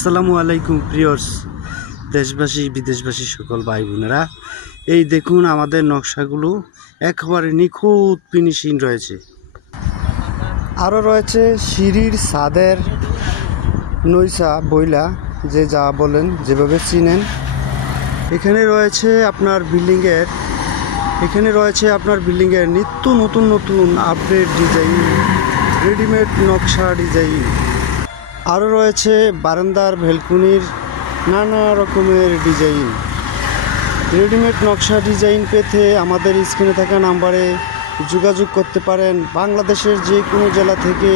আসসালামু আলাইকুম প্রিয়স দেশবাসী বিদেশবাসী সকল ভাই বোনেরা, এই দেখুন আমাদের নকশাগুলো একেবারে নিখুঁত ফিনিশিং রয়েছে। আরও রয়েছে সিঁড়ির ছাদের নৈশা বইলা, যে যা বলেন যেভাবে চিনেন। এখানে রয়েছে আপনার বিল্ডিংয়ের নিত্য নতুন নতুন আপডেট ডিজাইন, রেডিমেড নকশা ডিজাইন। আরও রয়েছে বারান্দার ভ্যালকনির নানা রকমের ডিজাইন। রেডিমেড নকশা ডিজাইন পেতে আমাদের স্ক্রিনে থাকা নাম্বারে যোগাযোগ করতে পারেন। বাংলাদেশের যে কোনো জেলা থেকে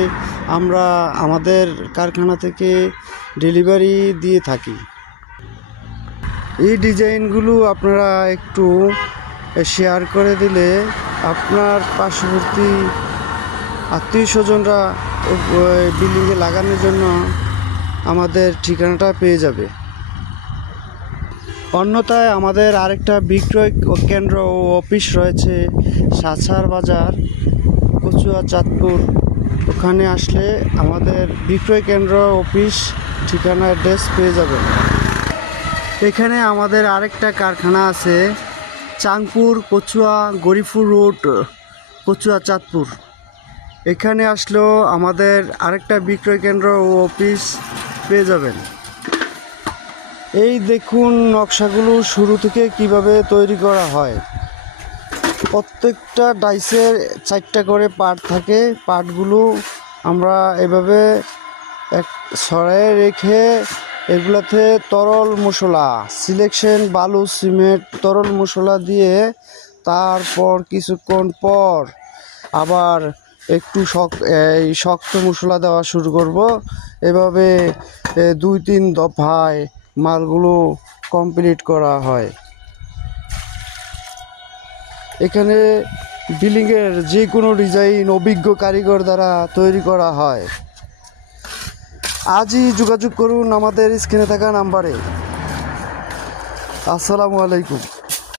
আমরা আমাদের কারখানা থেকে ডেলিভারি দিয়ে থাকি। এই ডিজাইনগুলো আপনারা একটু শেয়ার করে দিলে আপনার পার্শ্ববর্তী আত্মীয় স্বজনরা বিল্ডিংয়ে লাগানোর জন্য আমাদের ঠিকানাটা পেয়ে যাবে। অন্যথায় আমাদের আরেকটা বিক্রয় কেন্দ্র ও অফিস রয়েছে সাছার বাজার, কচুয়া, চাঁদপুর। ওখানে আসলে আমাদের বিক্রয় কেন্দ্র, অফিস, ঠিকানা, অ্যাড্রেস পেয়ে যাবেন। এখানে আমাদের আরেকটা কারখানা আছে চাঁদপুর, কচুয়া, গরিপুর রোড, কচুয়া, চাঁদপুর। এখানে আসলেও আমাদের আরেকটা বিক্রয় কেন্দ্র ও অফিস পেয়ে যাবেন। এই দেখুন নকশাগুলো শুরু থেকে কিভাবে তৈরি করা হয়। প্রত্যেকটা ডাইসের 4টা করে পার্ট থাকে। পার্টগুলো আমরা এভাবে ছড়ায় রেখে এগুলাতে তরল মশলা, সিলেকশন, বালু, সিমেন্ট, তরল মশলা দিয়ে তারপর কিছুক্ষণ পর আবার একটু শক্ত মশলা দেওয়া শুরু করব। এভাবে 2-3 দফায় মালগুলো কমপ্লিট করা হয়। এখানে বিল্ডিংয়ের যে কোনো ডিজাইন অভিজ্ঞ কারিগর দ্বারা তৈরি করা হয়। আজই যোগাযোগ করুন আমাদের স্ক্রিনে থাকা নাম্বারে। আসসালামু আলাইকুম।